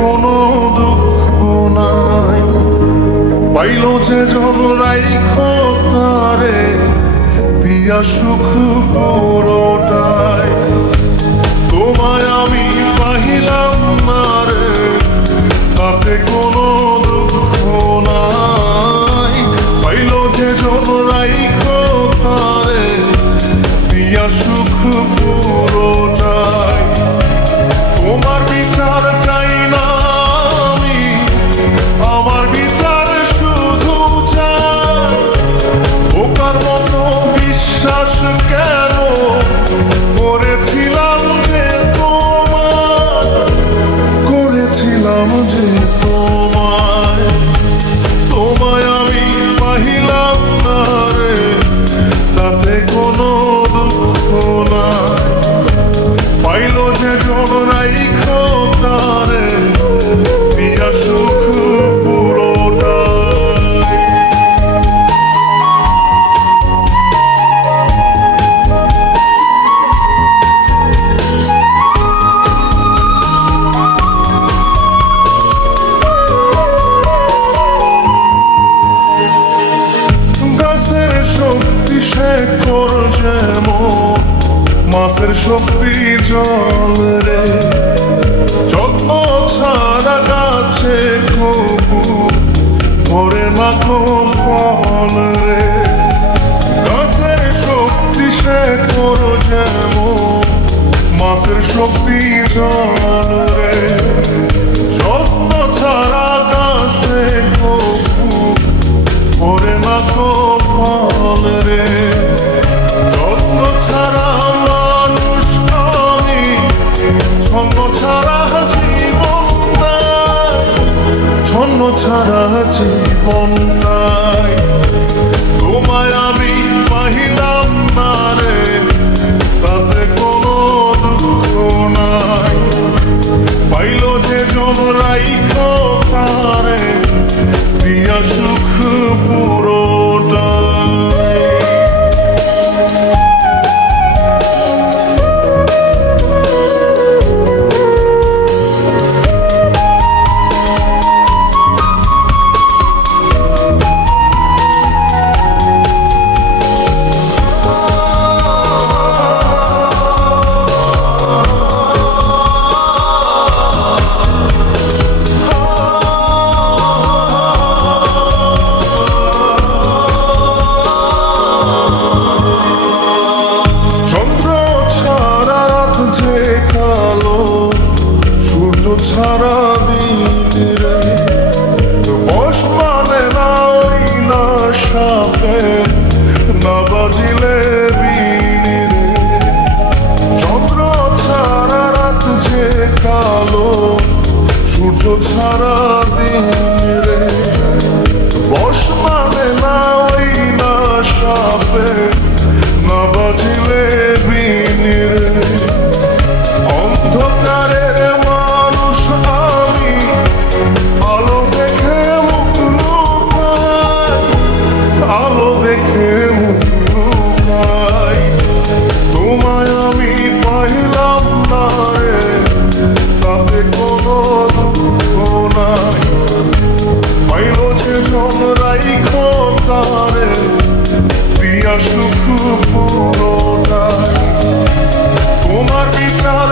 কোনো দুঃখ নাই। পাইল যে জন রাইখো তারে দিয়া সুখ পুরোটাই। তোমায় আমি পাইলাম না রে, তাতে কোনো দুঃখ নাই। পাইল যে জন রাইখো তারে দিয়া সুখ পুরোটাই। তোমার বিচার চাই না আমি, আমার বিচার শুধু চাই। ওকার মতো বিশ্বাস কেন করেছিলাম যে তোমার, করেছিলাম যে তোমায়। তোমায় আমি পাইলাম না রে, তাতে কোনো দুঃখ নাই। পাইল যে জন রাইখো তারে দিয়া সুখ পুরোটাই। গাছের শক্তি শেকড় যেমন, মাছের শক্তি জল রে। যত্ন ছাড়া গাছে কবু ধরে না কো ফল রে। গাছের শক্তি শেকড় যেমন, মাছের শক্তি জল রে। যত্ন ছাড়া গাছে কবু ধরে না কো ফল রে। যত্ন ছাড়া মানুষ আমি, ছন্ন ছাড়া জীবন নাই, ছন্ন ছাড়া জীবন নাই। তোমায় আমি পাইলাম না রে, তাতে কোনো দুঃখ নাই। পাইল যে জন রাইখো তারে দিয়া সুখ পুরোটাই। ছাড়া দিন রে, বস মানে না ওই না সাপে, না বাজিলে বিনি রে। চন্দ্র ছাড়া রাত যে কালো, সূর্য ছাড়া দিন রে। বস মানে না ওই না সাপে, না বাজিলে বিনি রে। অন্ধকারের মানুষ আমি, আলো দেখে মুখ লুকাই, আলো দেখে মুখ লুকাই। তোমায় আমি পাইলাম না রে, তাতে কোনো দুঃখ নাই। পাইল যে জন রাইখো তারে দিয়া সুখ পুরোটাই। তোমার বিচার